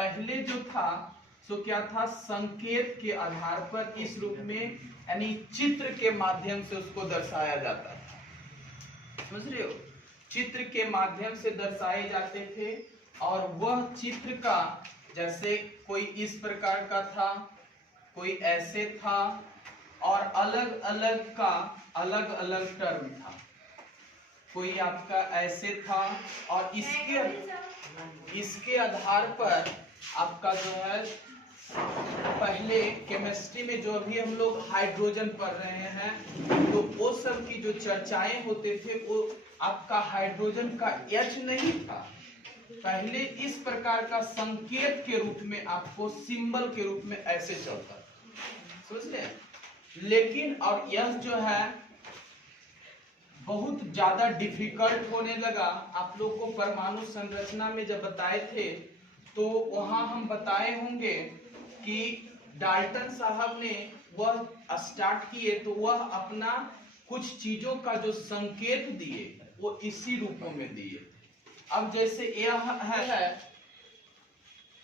पहले जो था सो क्या था, संकेत के आधार पर इस रूप में यानी चित्र के माध्यम से उसको दर्शाया जाता था। समझ रहे हो, चित्र के माध्यम से दर्शाए जाते थे। और वह चित्र का जैसे कोई इस प्रकार का था, कोई ऐसे था, और अलग अलग का अलग अलग टर्म था। कोई आपका ऐसे था और इसके आधार पर आपका जो है, पहले केमिस्ट्री में जो भी हम लोग हाइड्रोजन पढ़ रहे हैं तो वो सब की जो चर्चाएं होते थे वो आपका हाइड्रोजन का एच नहीं था, पहले इस प्रकार का संकेत के रूप में आपको सिंबल के रूप में ऐसे चलता था, समझ रहे। लेकिन और यह जो है बहुत ज्यादा डिफिकल्ट होने लगा। आप लोग को परमाणु संरचना में जब बताए थे तो वहां हम बताए होंगे कि डाल्टन साहब ने वह स्टार्ट किए तो वह अपना कुछ चीजों का जो संकेत दिए वो इसी रूपों में दिए। अब जैसे यह है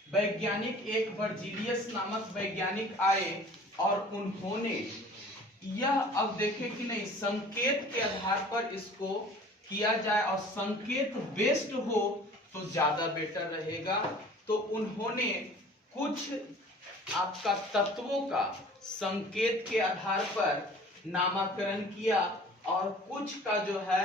वैज्ञानिक, एक वर्जीलियस नामक वैज्ञानिक आए और उन्होंने यह, अब देखें कि नहीं, संकेत के आधार पर इसको किया जाए और संकेत बेस्ड हो तो ज्यादा बेटर रहेगा। तो उन्होंने कुछ आपका तत्वों का संकेत के आधार पर नामकरण किया और कुछ का जो है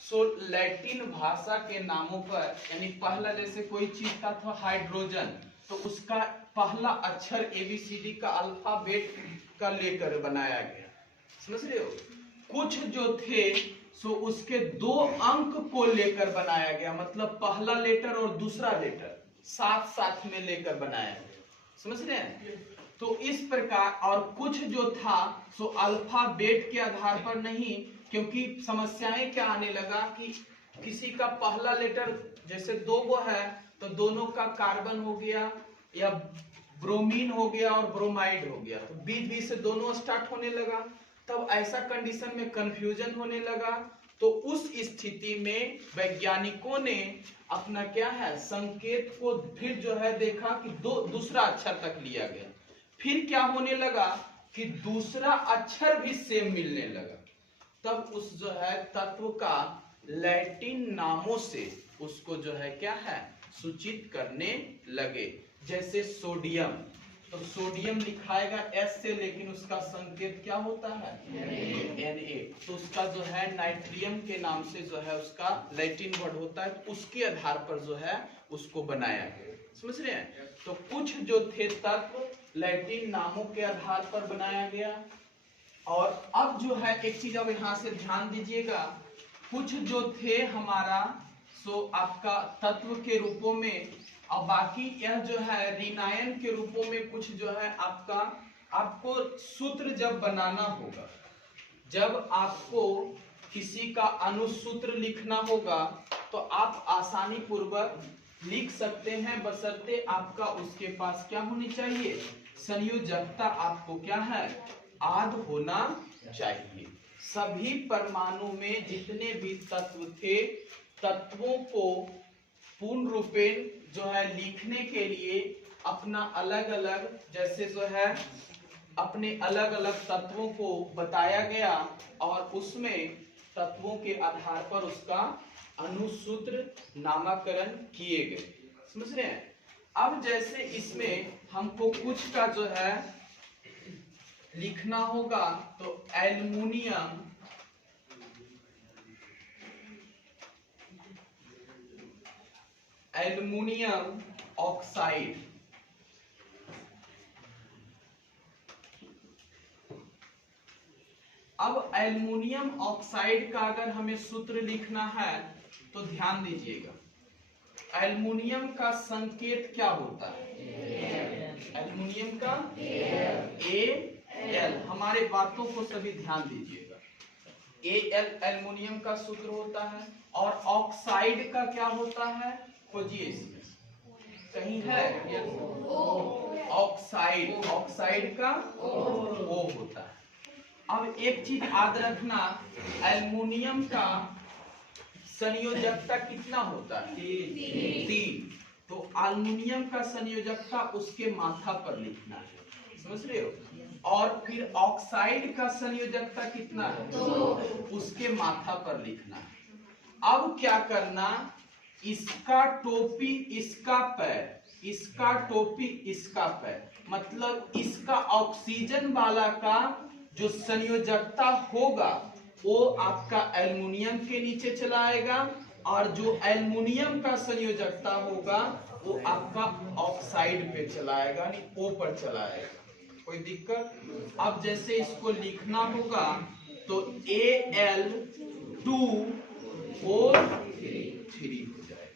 सो लैटिन भाषा के नामों पर, यानी पहला जैसे कोई चीज का था हाइड्रोजन तो उसका पहला अक्षर ABCD का अल्फाबेट का लेकर बनाया गया, समझ रहे हो। कुछ जो थे सो उसके 2 अंक को लेकर बनाया गया, मतलब पहला लेटर और दूसरा लेटर साथ साथ में लेकर बनाया गया, समझ रहे हैं। तो इस प्रकार, और कुछ जो था सो अल्फाबेट के आधार पर नहीं, क्योंकि समस्याएं क्या आने लगा कि किसी का पहला लेटर जैसे 2 गो है तो दोनों का कार्बन हो गया या ब्रोमीन हो गया और ब्रोमाइड हो गया, तो बीच बीच से दोनों स्टार्ट होने लगा। तब ऐसा कंडीशन में कंफ्यूजन होने लगा। तो उस स्थिति में वैज्ञानिकों ने अपना क्या है संकेत को फिर जो है देखा कि दूसरा अक्षर तक लिया गया। फिर क्या होने लगा कि दूसरा अक्षर भी सेम मिलने लगा। तब उस जो है तत्व का लैटिन नामों से उसको जो है क्या है सूचित करने लगे। जैसे सोडियम, तो सोडियम लिखाएगा S से, लेकिन उसका संकेत क्या होता है Na। तो उसका जो है नाइट्रियम के नाम से जो है उसका लैटिन वर्ड होता है, तो उसके आधार पर जो है उसको बनाया गया, समझ रहे हैं। तो कुछ जो थे तत्व लैटिन नामों के आधार पर बनाया गया। और अब जो है एक चीज अब यहाँ से ध्यान दीजिएगा, कुछ जो थे हमारा सो आपका तत्व के रूपों में, और बाकी यह जो है ऋणायन के रूपों में कुछ जो है आपका, आपको सूत्र जब बनाना होगा, जब आपको किसी का अनुसूत्र लिखना होगा तो आप आसानी पूर्वक लिख सकते हैं, बशर्ते आपका उसके पास क्या होनी चाहिए, संयोजकता आपको क्या है आद होना चाहिए। सभी परमाणु में जितने भी तत्व थे, तत्वों को पूर्ण रूपेण जो है लिखने के लिए अपना अलग अलग, जैसे जो है अपने अलग अलग तत्वों को बताया गया और उसमें तत्वों के आधार पर उसका अनुसूत्र नामकरण किए गए, समझ रहे हैं। अब जैसे इसमें हमको कुछ का जो है लिखना होगा, तो एल्युमिनियम, एल्युमिनियम ऑक्साइड, अब एल्युमिनियम ऑक्साइड का अगर हमें सूत्र लिखना है तो ध्यान दीजिएगा, एल्युमिनियम का संकेत क्या होता है, एल्युमिनियम का Al। हमारे बातों को सभी ध्यान दीजिएगा, Al एल्युमिनियम का सूत्र होता है। और ऑक्साइड का क्या होता है, खोजिए इसमें कहीं है, ऑक्साइड, ऑक्साइड का O होता है। अब एक चीज याद रखना, एल्युमिनियम का संयोजकता कितना होता है, 3। तो एल्युमिनियम का संयोजकता उसके माथा पर लिखना है, समझ रहे हो। और फिर ऑक्साइड का संयोजकता कितना है, उसके माथा पर लिखना है। अब क्या करना, इसका टोपी इसका पैर, इसका टोपी इसका पैर, मतलब इसका ऑक्सीजन वाला का जो संयोजकता होगा वो आपका एल्युमिनियम के नीचे चला आएगा, और जो एल्युमिनियम का संयोजकता होगा वो आपका ऑक्साइड पे चला आएगा, यानी ओ पर चला आएगा। कोई दिक्कत। अब जैसे इसको लिखना होगा तो Al2O3 हो जाएगा।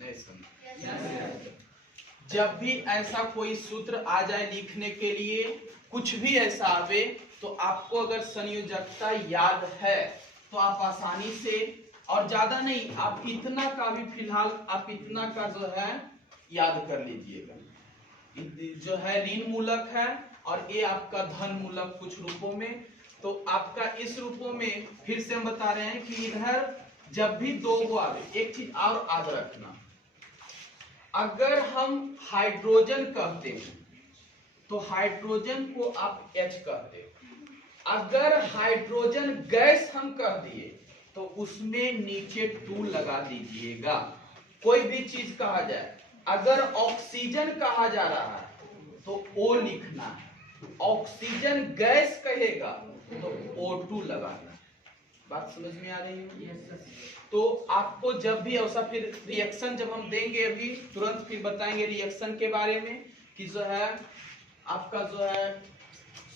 नहीं समझ। जब भी ऐसा कोई सूत्र आ जाए लिखने के लिए, कुछ भी ऐसा आवे, तो आपको अगर संयोजकता याद है तो आप आसानी से, और ज्यादा नहीं, आप इतना का भी फिलहाल आप इतना का जो है याद कर लीजिएगा। जो है ऋण मूलक है और ये आपका धन मूलक कुछ रूपों में। तो आपका इस रूपों में फिर से हम बता रहे हैं कि इधर जब भी दो गो आवे, एक चीज और याद रखना, अगर हम हाइड्रोजन कहते हैं तो हाइड्रोजन को आप H कहते हो। अगर हाइड्रोजन गैस हम कह दिए तो उसमें नीचे 2 लगा दीजिएगा। कोई भी चीज कहा जाए, अगर ऑक्सीजन कहा जा रहा है तो O लिखना है, ऑक्सीजन गैस कहेगा तो O2 लगाना है। बात समझ में आ रही है? तो आपको जब भी ऐसा, फिर रिएक्शन जब हम देंगे अभी तुरंत फिर बताएंगे रिएक्शन के बारे में, कि जो है आपका जो है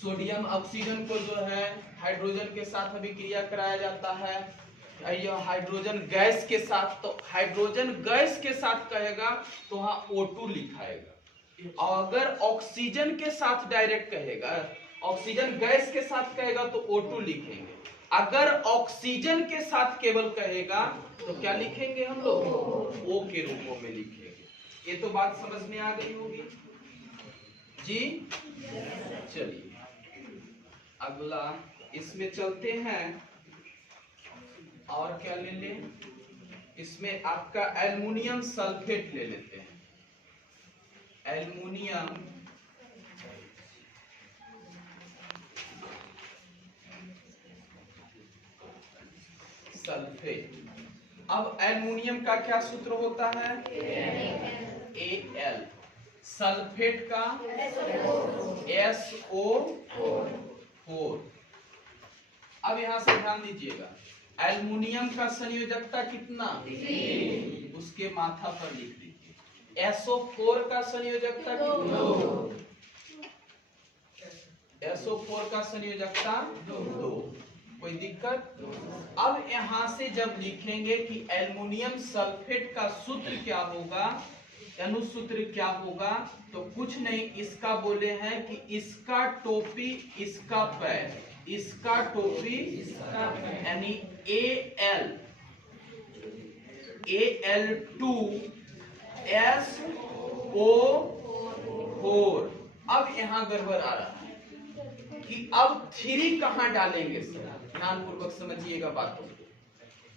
सोडियम ऑक्सीजन को जो है हाइड्रोजन के साथ अभिक्रिया कराया जाता है, हाइड्रोजन गैस के साथ, तो हाइड्रोजन गैस के साथ कहेगा तो वहाँ O2 लिखाएगा। और अगर ऑक्सीजन के साथ डायरेक्ट कहेगा, ऑक्सीजन गैस के साथ कहेगा तो O2 लिखेंगे। अगर ऑक्सीजन के साथ केवल कहेगा तो क्या लिखेंगे हम लोग, O के रूपों में लिखेंगे। ये तो बात समझ में आ गई होगी जी। चलिए अगला इसमें चलते हैं, और क्या ले लें, इसमें आपका एल्युमिनियम सल्फेट ले लेते हैं। Aluminium sulphate. अब एल्युमिनियम का क्या सूत्र होता है, Al। सल्फेट का SO4। अब यहां से ध्यान दीजिएगा, एल्युमिनियम का संयोजकता कितना, उसके माथा पर लिख दीजिए। SO4 का संयोजकता कितना, SO4 का संयोजकता 2। कोई दिक्कत। अब यहां से जब लिखेंगे कि एल्युमिनियम सल्फेट का सूत्र क्या होगा, अनुसूत्र क्या होगा, तो कुछ नहीं, इसका बोले हैं कि इसका टोपी इसका पैर, इसका टोपी इसका पैर, यानी Al2SO4। अब यहां गड़बड़ आ रहा है कि अब 3 कहां डालेंगे सर, ध्यान पूर्वक समझिएगा बातों को।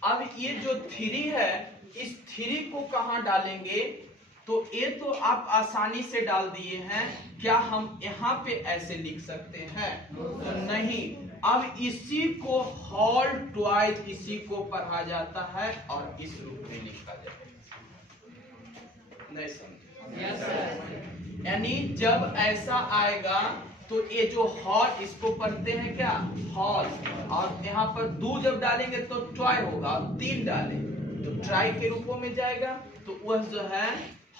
अब ये जो 3 है, इस 3 को कहां डालेंगे, तो ये तो आप आसानी से डाल दिए हैं। क्या हम यहाँ पे ऐसे लिख सकते हैं, तो नहीं। अब इसी को हॉल ट्वाइस इसी को पढ़ा जाता है और इस रूप में लिखा जाता है। नहीं समझे? यानी जब ऐसा आएगा तो ये जो हॉल, इसको पढ़ते हैं क्या, हॉल, और यहाँ पर 2 जब डालेंगे तो ट्राई होगा, 3 डालें तो ट्राई के रूपों में जाएगा, तो वह जो है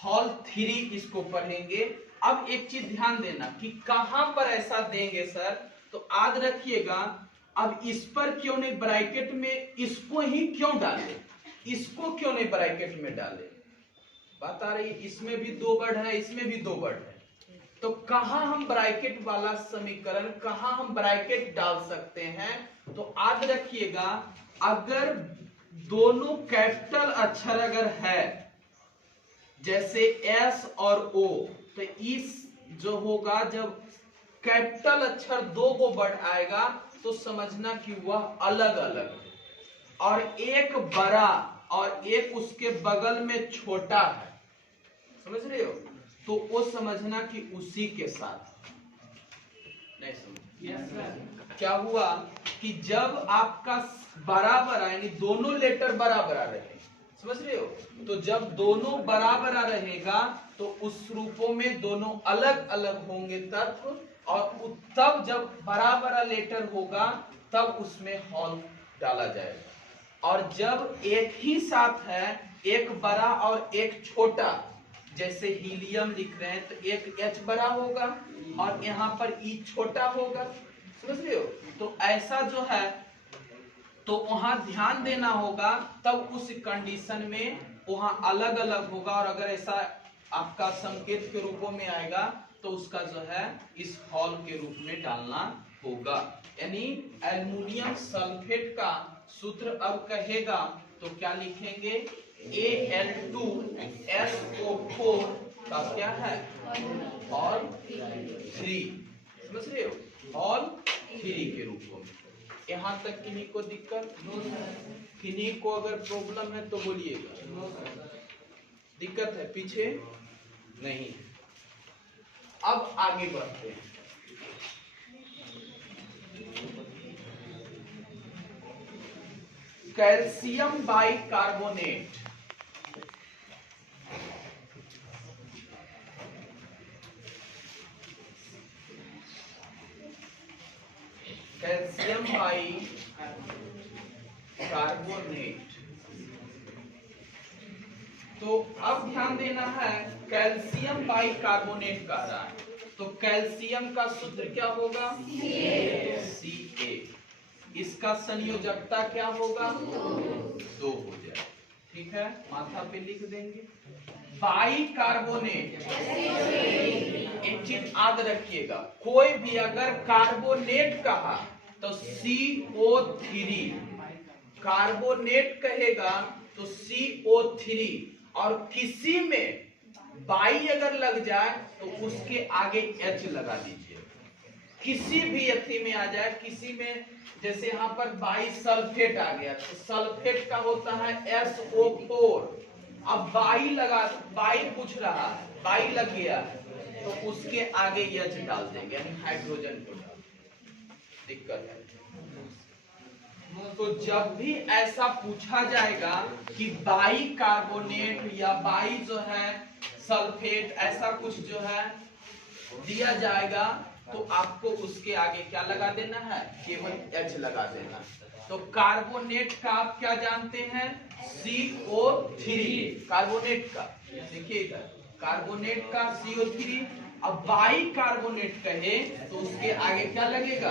हॉल 3 इसको पढ़ेंगे। अब एक चीज ध्यान देना कि कहां पर ऐसा देंगे सर, तो याद रखिएगा, अब इस पर क्यों नहीं ब्रैकेट में, इसको ही क्यों डाले, इसको क्यों नहीं ब्रैकेट में डाले, बात आ रही। इसमें भी 2 वर्ड है, इसमें भी 2 वर्ड है, तो कहां हम ब्रैकेट वाला समीकरण, कहां हम ब्रैकेट डाल सकते हैं, तो याद रखिएगा, अगर दोनों कैपिटल अक्षर अगर है, जैसे S और O, तो इस जो होगा, जब कैपिटल अक्षर 2 को वर्ड आएगा तो समझना कि वह अलग अलग है, और एक बड़ा और एक उसके बगल में छोटा है, समझ रहे हो? तो वो समझना कि उसी के साथ नहीं समझ। क्या हुआ कि जब आपका बराबर यानी दोनों लेटर बराबर आ रहे हैं, समझ रहे हो? तो जब दोनों बराबर आ रहेगा तो उस रूपों में दोनों अलग अलग होंगे तत्व, और तब जब बराबर लेटर होगा तब उसमें हॉल डाला जाएगा। और जब एक ही साथ है, एक बड़ा और एक छोटा, जैसे हीलियम लिख रहे हैं तो एक H बड़ा होगा और यहाँ पर E छोटा होगा, समझ रहे हो? तो ऐसा जो है तो वहां ध्यान देना होगा, तब उस कंडीशन में वहां अलग अलग होगा। और अगर ऐसा आपका संकेत के रूपों में आएगा तो उसका जो है इस हॉल के रूप में डालना होगा। यानी एल्युमिनियम सल्फेट का सूत्र अब कहेगा तो क्या लिखेंगे? Al2SO4 का क्या है? हॉल 3, समझ रहे हो? हॉल 3 के रूपों में। यहाँ तक किन्हीं को दिक्कत? किन्हीं को अगर प्रॉब्लम है तो बोलिएगा। दिक्कत है? पीछे नहीं। अब आगे बढ़ते हैं। Calcium bicarbonate, calcium bicarbonate. तो अब ध्यान देना है, कैल्शियम बाइकार्बोनेट कह रहा है तो कैल्शियम का सूत्र क्या होगा? Ca। इसका संयोजकता क्या होगा? 2 हो जाए, ठीक है? माथा पे लिख देंगे। बाइकार्बोनेट, एक चीज याद रखिएगा, कोई भी अगर कार्बोनेट कहा तो CO3, कार्बोनेट कहेगा तो CO3, और किसी में बाई अगर लग जाए तो उसके आगे H लगा दीजिए। किसी भी अथी में आ जाए, किसी में जैसे यहाँ पर बाई सल्फेट आ गया तो सल्फेट का होता है SO4। अब बाई पूछ रहा है, बाई लग गया तो उसके आगे H डाल देंगे, यानी हाइड्रोजन को डाल देंगे। दिक्कत है? तो जब भी ऐसा पूछा जाएगा कि बाई कार्बोनेट या बाई जो है सल्फेट, ऐसा कुछ जो है दिया जाएगा तो आपको उसके आगे क्या लगा देना है? केवल H लगा देना। तो कार्बोनेट का आप क्या जानते हैं? CO3, कार्बोनेट का देखिएगा, कार्बोनेट का CO3। अब बाई कार्बोनेट कहे तो उसके आगे क्या लगेगा?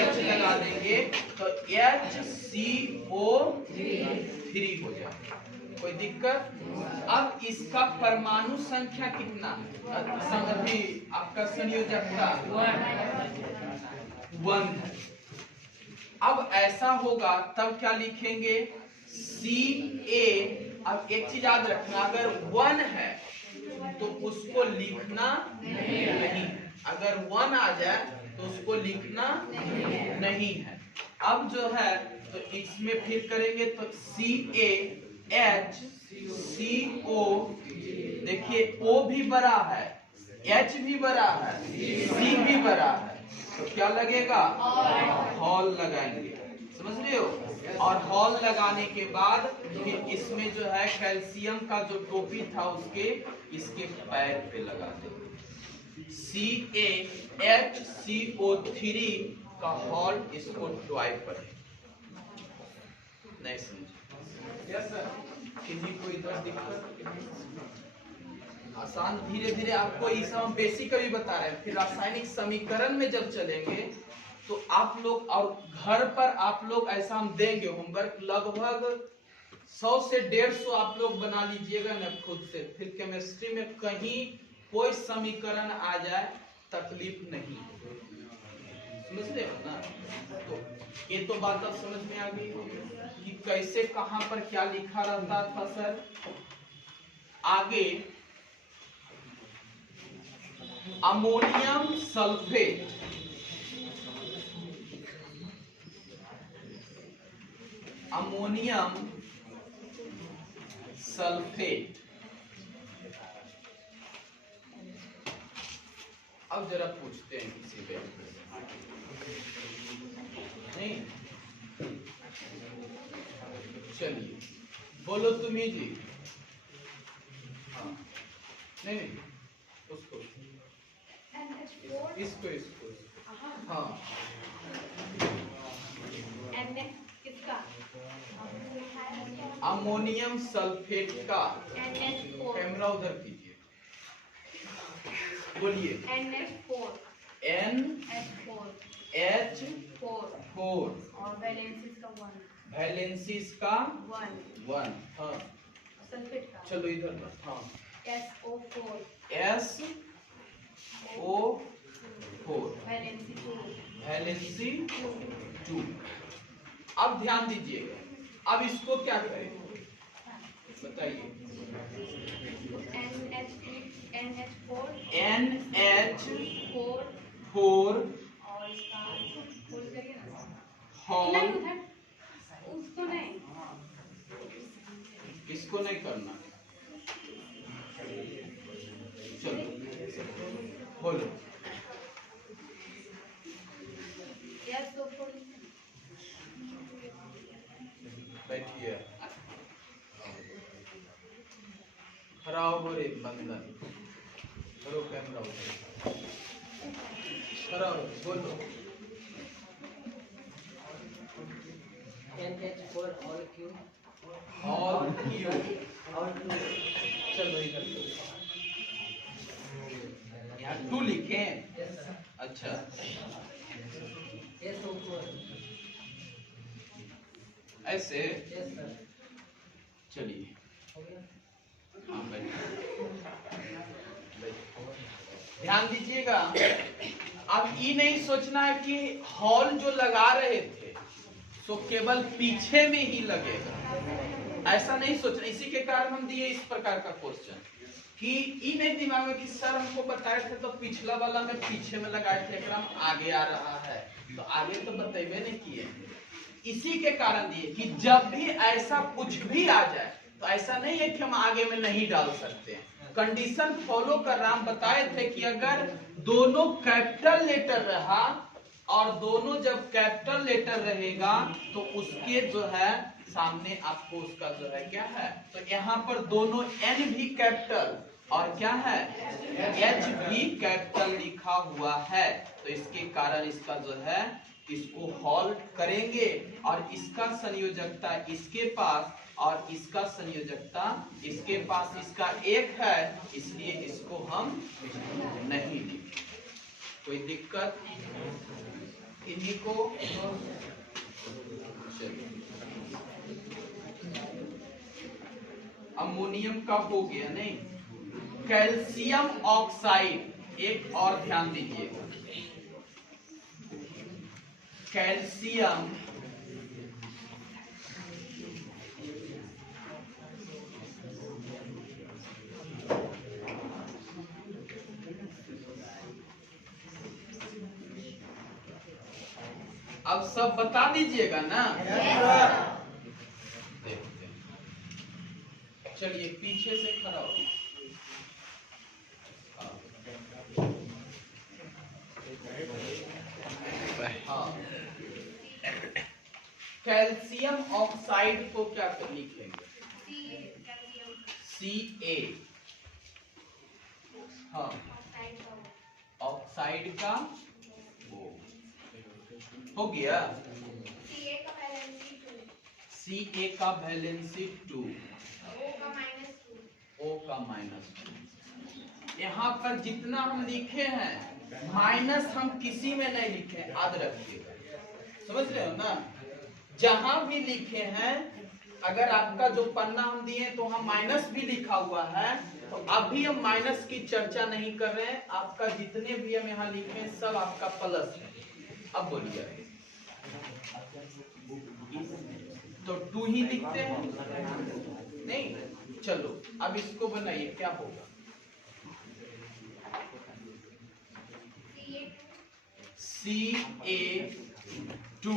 H लगा देंगे तो HCO3 हो जाएगा। कोई दिक्कत? अब इसका परमाणु संख्या कितना है? आपका संयोजकता 1 है। अब ऐसा होगा तब क्या लिखेंगे? Ca। अब एक चीज याद रखना, अगर 1 है तो उसको लिखना नहीं, अगर 1 आ जाए तो उसको लिखना नहीं है। अब जो है तो इसमें फिर करेंगे तो CaHCO, देखिए O भी बड़ा है, H भी बड़ा है, C भी बड़ा है, तो क्या लगेगा? हॉल लगाएंगे, समझ रहे हो? और हॉल लगाने के बाद फिर इसमें जो है कैल्शियम का जो टोपी था उसके इसके पैर पे लगा देंगे। CaHCO3 का हॉल इसको ट्वाई पड़े। नहीं समझे? Yes sir. किन्हीं को इधर दिक्कत? आसान, धीरे धीरे आपको ये सब बेसिकली बता रहे हैं। फिर रासायनिक समीकरण में जब चलेंगे तो आप लोग, और घर पर आप लोग ऐसा हम देंगे होमवर्क, लगभग 100 से 150 आप लोग बना लीजिएगा ना खुद से। फिर केमिस्ट्री में कहीं कोई समीकरण आ जाए तकलीफ नहीं, समझ रहे हो ना? तो ये तो बात अब समझ में आ गई कि कैसे कहां पर क्या लिखा रहता था सर। आगे अमोनियम सल्फेट, अमोनियम सल्फेट अब जरा पूछते हैं किसी व्यक्ति से। नहीं, चलिए बोलो तुम्ही जी। हाँ नहीं नहीं, उसको इसको हाँ अमोनियम सल्फेट का कैमरा उधर कीजिए, बोलिए NH4 और वैलेंसीज का 1। हाँ सल्फेट का चलो इधर हाँ SO4 वैलेंसी 2। अब ध्यान दीजिएगा, अब इसको क्या करें बताइए। NH4 और इसका होल करिए ना हॉल, उसको नहीं, इसको नहीं करना। चलो बोलो बैठिए, खड़ा हो रे बंदर, करो कैमरा उधर, खड़ा हो बोलो। NH4 और क्यू चलो इधर यहाँ 2 लिखें। अच्छा SO4 ऐसे yes sir चलिए। हाँ बैठिए, ध्यान दीजिएगा। अब ये नहीं सोचना है कि हॉल जो लगा रहे थे तो केवल पीछे में ही लगेगा, ऐसा नहीं सोचना। इसी के कारण हम दिए इस प्रकार का क्वेश्चन कि ये नहीं दिमाग में कि सर हमको बताए थे तो पिछला वाला में पीछे में लगाए थे, एकदम आगे आ रहा है तो आगे तो बतेबे नहीं किए। इसी के कारण दिए कि जब भी ऐसा कुछ भी आ जाए तो ऐसा नहीं है कि हम आगे में नहीं डाल सकते हैं, कंडीशन फॉलो कर रहा। हम बताए थे कि अगर दोनों कैपिटल लेटर रहा और दोनों जब कैपिटल लेटर रहेगा तो उसके जो है सामने आपको उसका जो है क्या है, तो यहाँ पर दोनों N भी कैपिटल और क्या है H भी कैपिटल लिखा हुआ है, तो इसके कारण इसका जो है इसको हॉल्ट करेंगे और इसका संयोजकता इसके पास और इसका संयोजकता इसके पास, इसका 1 है, इसलिए इसको हम नहीं लिखेंगे। कोई दिक्कत इन्हीं को अमोनियम का हो गया। नहीं, कैल्शियम ऑक्साइड, एक और ध्यान दीजिएगा, कैल्शियम अब सब बता दीजिएगा ना। देखते हैं, चलिए पीछे से खड़ा हो। हाँ, कैल्शियम ऑक्साइड को क्या लिखेंगे Ca। हाँ ऑक्साइड का हो गया। Ca का वैलेंसी 2, O का -2। यहाँ पर जितना हम लिखे हैं माइनस हम किसी में नहीं लिखे, याद रखिएगा, समझ रहे हो ना। जहां भी लिखे हैं, अगर आपका जो पन्ना हम दिए तो हम माइनस भी लिखा हुआ है, तो अभी हम माइनस की चर्चा नहीं कर रहे हैं। आपका जितने भी हम यहाँ लिखे हैं सब आपका प्लस है। अब बोलिए, तो 2 ही लिखते हैं नहीं। चलो अब इसको बनाइए, क्या होगा Ca2O2।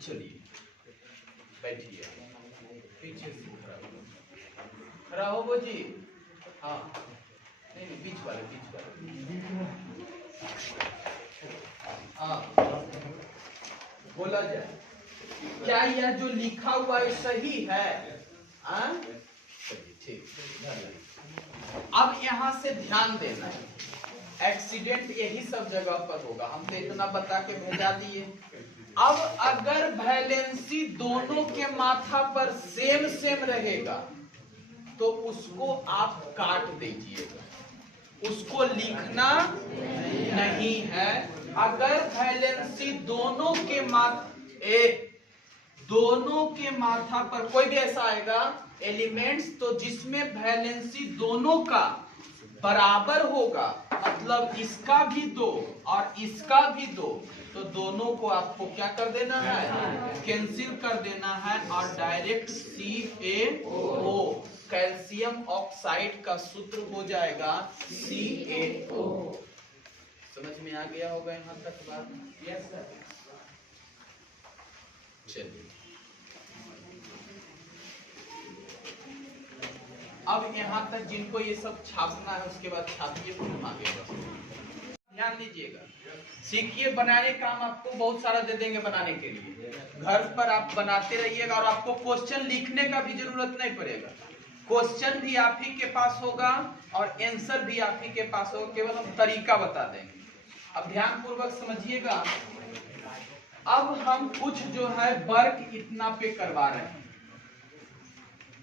चलिए बैठिए, पीछे से खड़ा। रहो वो जी। हाँ नहीं नहीं, बीच वाले हाँ बोला जाए, क्या यह जो लिखा हुआ है सही है? हाँ ठीक। अब यहाँ से ध्यान देना है, एक्सीडेंट यही सब जगह पर होगा, हम तो इतना बता के भेजा दिए। अब अगर वैलेंसी दोनों के माथा पर सेम सेम रहेगा तो उसको आप काट दीजिएगा, उसको लिखना नहीं है। अगर वैलेंसी दोनों के माथा पर कोई भी ऐसा आएगा एलिमेंट्स, तो जिसमें वैलेंसी दोनों का बराबर होगा, मतलब इसका भी 2 और इसका भी 2, तो दोनों को आपको क्या कर देना है? कैंसिल कर देना है और डायरेक्ट CaO, कैल्शियम ऑक्साइड का सूत्र हो जाएगा CaO। समझ में आ गया होगा यहाँ तक बात? Yes sir. चलिए अब यहाँ तक जिनको ये सब छापना है उसके बाद छापिए, फिर आगे बढ़ो। ध्यान दीजिएगा, सीखिए, बनाने का काम आपको बहुत सारा दे देंगे बनाने के लिए, घर पर आप बनाते रहिएगा और आपको क्वेश्चन लिखने का भी जरूरत नहीं पड़ेगा। क्वेश्चन भी आप ही के पास होगा और आंसर भी आप ही के पास होगा, केवल हम तरीका बता देंगे। अब ध्यान पूर्वक समझिएगा। अब हम कुछ जो है वर्क इतना पे करवा रहे हैं,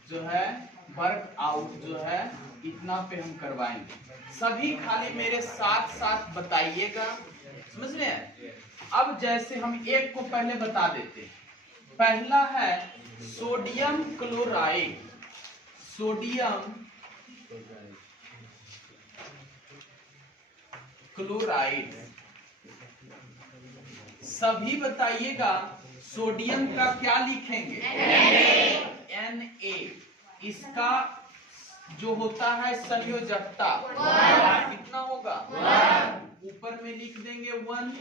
जो है वर्क आउट जो है इतना पे हम करवाएंगे। सभी खाली मेरे साथ साथ बताइएगा, समझ रहे हैं? अब जैसे हम एक को पहले बता देते हैं। पहला है सोडियम क्लोराइड। सोडियम क्लोराइड, सभी बताइएगा सोडियम का क्या लिखेंगे? Na। इसका जो होता है संयोजकता कितना होगा? ऊपर में लिख देंगे 1।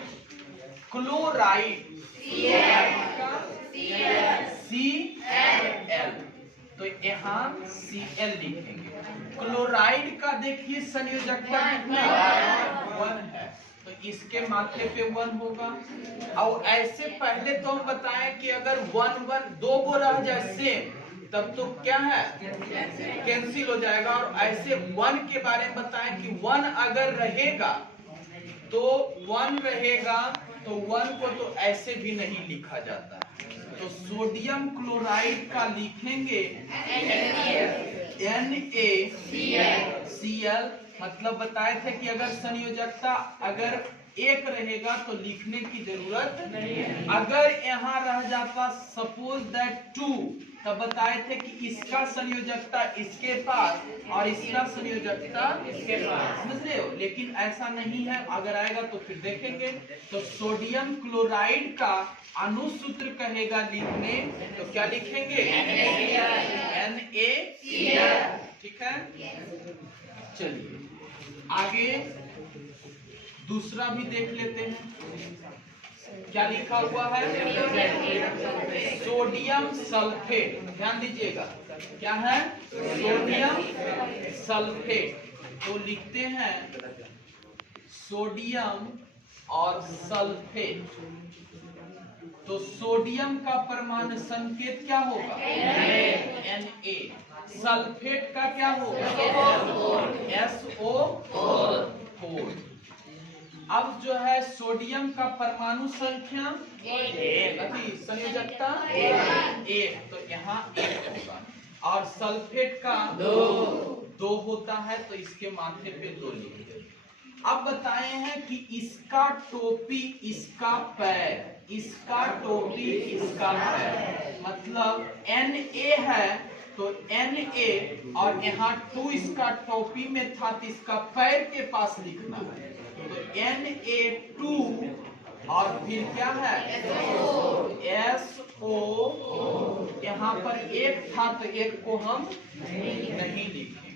क्लोराइड Cl, तो यहाँ Cl लिखेंगे। क्लोराइड का देखिए संयोजकता कितना 1 है, तो इसके माथे पे 1 होगा। और ऐसे पहले तो हम बताएं कि अगर 1 2 गो रह जाए सेम, तब तो क्या है? कैंसिल हो जाएगा। और ऐसे 1 के बारे में बताएं कि 1 अगर रहेगा तो 1 रहेगा, तो 1 को तो ऐसे भी नहीं लिखा जाता। तो सोडियम क्लोराइड का लिखेंगे NaCl, मतलब बताए थे कि अगर संयोजकता अगर 1 रहेगा तो लिखने की जरूरत नहीं है। अगर यहाँ रह जाता सपोज दैट 2, तब बताए थे कि इसका संयोजकता इसके पास और इसका संयोजकता इसके पास, समझ रहे हो? लेकिन ऐसा नहीं है, अगर आएगा तो फिर देखेंगे। तो सोडियम क्लोराइड का अनुसूत्र कहेगा लिखने, तो क्या लिखेंगे? NaCl, ठीक है। चलिए आगे दूसरा भी देख लेते हैं, क्या लिखा हुआ है? Sodium sulphate. ध्यान दीजिएगा, क्या है? Sodium sulphate. तो लिखते हैं सोडियम और सल्फेट। तो सोडियम का परमाणु संकेत क्या होगा? Na। सल्फेट का क्या होगा? SO4। अब जो है सोडियम का परमाणु संख्या 1, संयोजकता 1, तो यहाँ 1 होगा। और सल्फेट का 2 होता है, तो इसके माथे पे 2 लिखिए। अब बताए हैं कि इसका टोपी इसका पैर, इसका टोपी इसका पैर, मतलब Na है तो Na, और यहाँ 2 इसका टोपी में था तो इसका पैर के पास लिखना है, तो Na2 और फिर क्या है? SO। यहाँ पर 1 था तो 1 को हम नहीं लिखेंगे,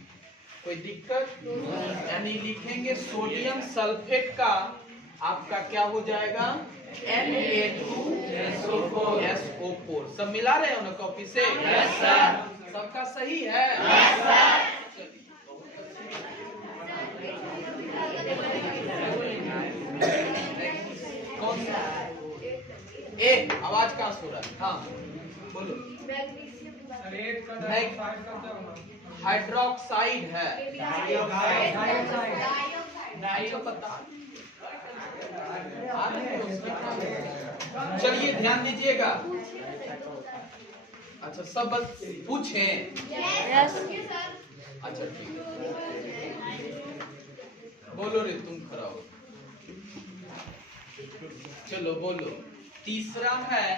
कोई दिक्कत? यानी लिखेंगे सोडियम सल्फेट का आपका क्या हो जाएगा? Na2SO4। सब मिला रहे हो ना कॉपी से? Yes sir. सबका सही है? चलिए, कौन सा? ए, आवाज कहाँ से हो रहा है? हाँ बोलो। हाइड्रोक्साइड है। चलिए ध्यान दीजिएगा। अच्छा सब बस पूछें। अच्छा ठीक है, बोलो रे, तुम खड़ा हो। चलो बोलो। तीसरा है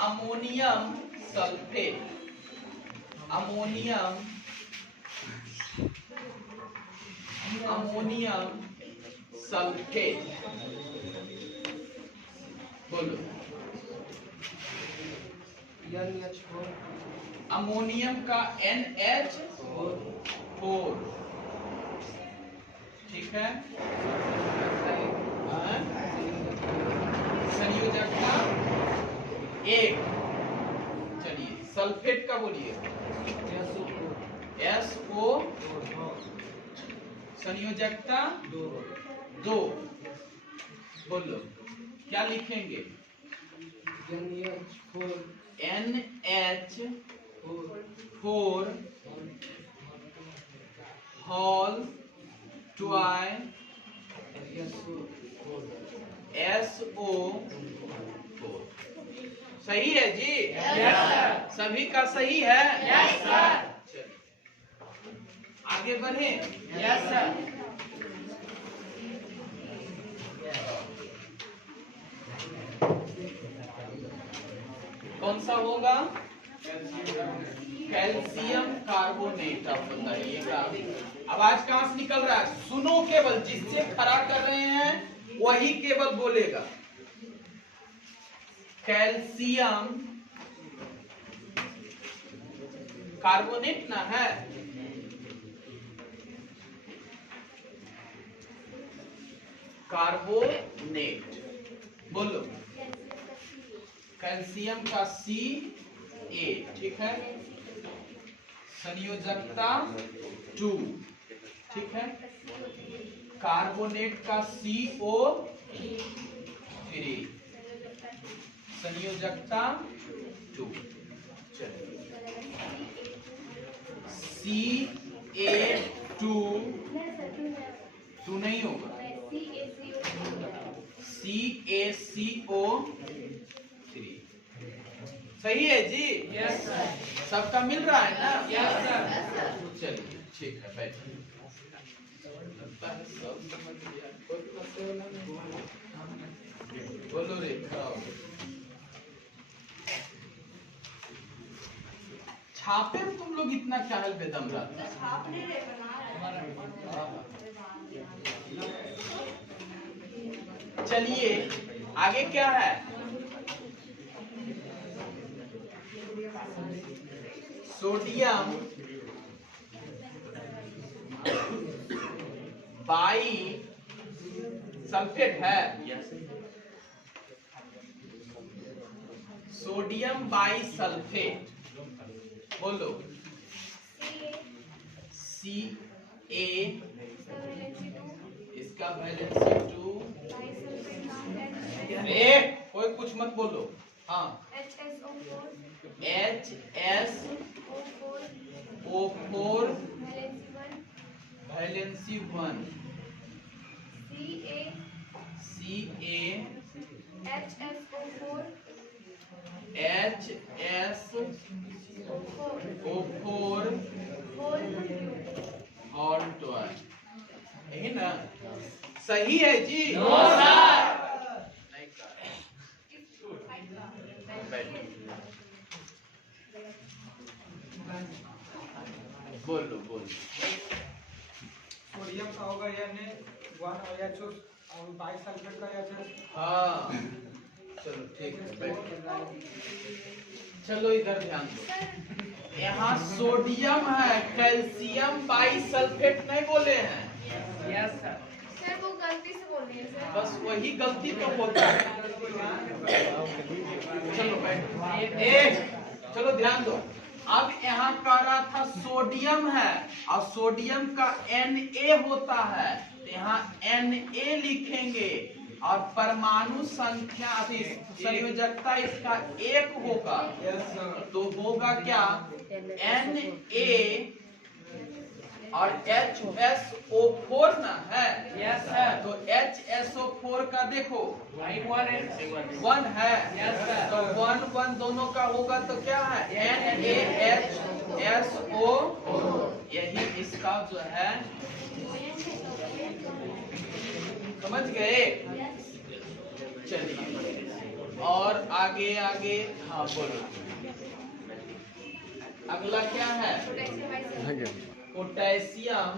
अमोनियम सल्फेट। अमोनियम सल्फेट बोलो। अमोनियम का NH4, ठीक है। संयोजकता 1। चलिए सल्फेट का बोलिए। SO, संयोजकता 2। बोलो क्या लिखेंगे? NH4 whole ट्वाई SO4। सही है जी? Yes sir. सभी का सही है? Yes sir. चलिए आगे बढ़े। Yes sir. कौन सा होगा? Calcium carbonate. आप बताइएगा आवाज कहां से निकल रहा है? सुनो, केवल जिससे खड़ा कर रहे हैं वही केवल बोलेगा। कैल्शियम कार्बोनेट ना है? कार्बोनेट बोलो। कैल्शियम का Ca, ठीक है। संयोजकता 2, ठीक है। कार्बोनेट का CO3, संयोजकता 2। चलिए Ca2 नहीं होगा, CaCO3। सही है जी? Yes sir. सबका मिल रहा है ना? Yes sir. चलिए ठीक है, बैठिए। बोलो रे, छापे में तुम लोग इतना क्या है बेदम रहता है? चलिए आगे क्या है? सोडियम बाई सल्फेट है। सोडियम बाई सल्फेट बोलो। Ca, इसका वैलेंसी 2। कोई कुछ मत बोलो। हाँ HSO4 valency 1। Ca HSO4 whole ट्वाई। यही ना? सही है जी? No sir. बोलो बोलो। सोडियम का होगा यानी 1 OH और बाइसल्फेट का HF। हाँ चलो ठीक है, चलो इधर ध्यान दो। यहाँ सोडियम है, कैल्शियम बाइसल्फेट नहीं बोले हैं। Yes sir. सर वो गलती से बोल रहे हैं सर। बस वही गलती तो होता है। चलो बैठो। चलो ध्यान दो। अब यहाँ कह रहा था सोडियम है और सोडियम का Na होता है, तो यहाँ Na लिखेंगे और परमाणु संख्या अभी संयोजकता इसका 1 होगा, तो होगा क्या Na और HSO4 ना है। Yes sir. तो HSO4 का देखो 1 है, तो 1 दोनों का होगा तो क्या है NaHSO, यही इसका जो है, समझ गए। चलिए और आगे आगे, हाँ बोलो अगला क्या है, पोटेशियम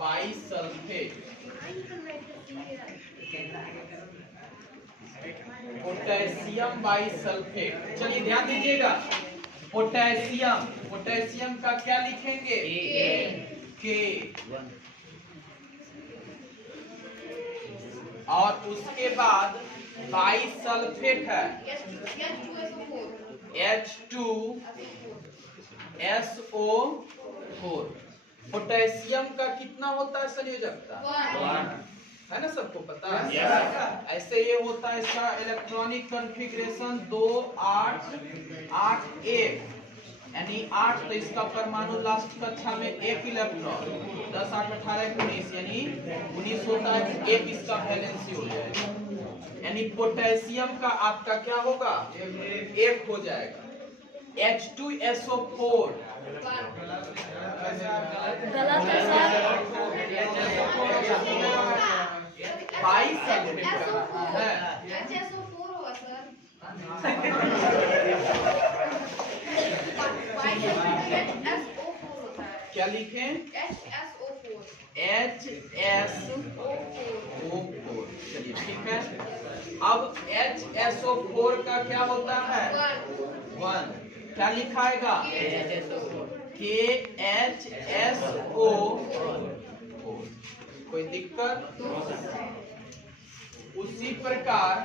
बाइसल्फेट। पोटेशियम बाइसल्फेट, चलिए ध्यान दीजिएगा, पोटेशियम का क्या लिखेंगे के, और उसके बाद बाइसल्फेट है H2SO4। पोटेशियम का कितना होता है संयोजकता, है ना, सबको पता है। ऐसे ये होता है इसका इलेक्ट्रॉनिक कॉन्फ़िगरेशन 2 8 8 1, यानी 8, तो इसका परमाणु लास्ट कक्षा में 1 इलेक्ट्रॉन, 10 8 18 19, यानी 19 होता है, 1 इसका वैलेंसी हो जाएगा, यानी पोटेशियम का आपका क्या होगा 1 हो जाएगा। H2SO4 गलत है सर। बाइसल्फेट है, HSO4 होगा सर। क्या लिखें HSO4। HSO4, चलिए ठीक है। अब HSO4 का क्या होता है 1, क्या लिखाएगा KHSO4, कोई दिक्कत। उसी प्रकार,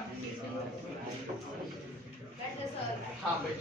हाँ बेटा।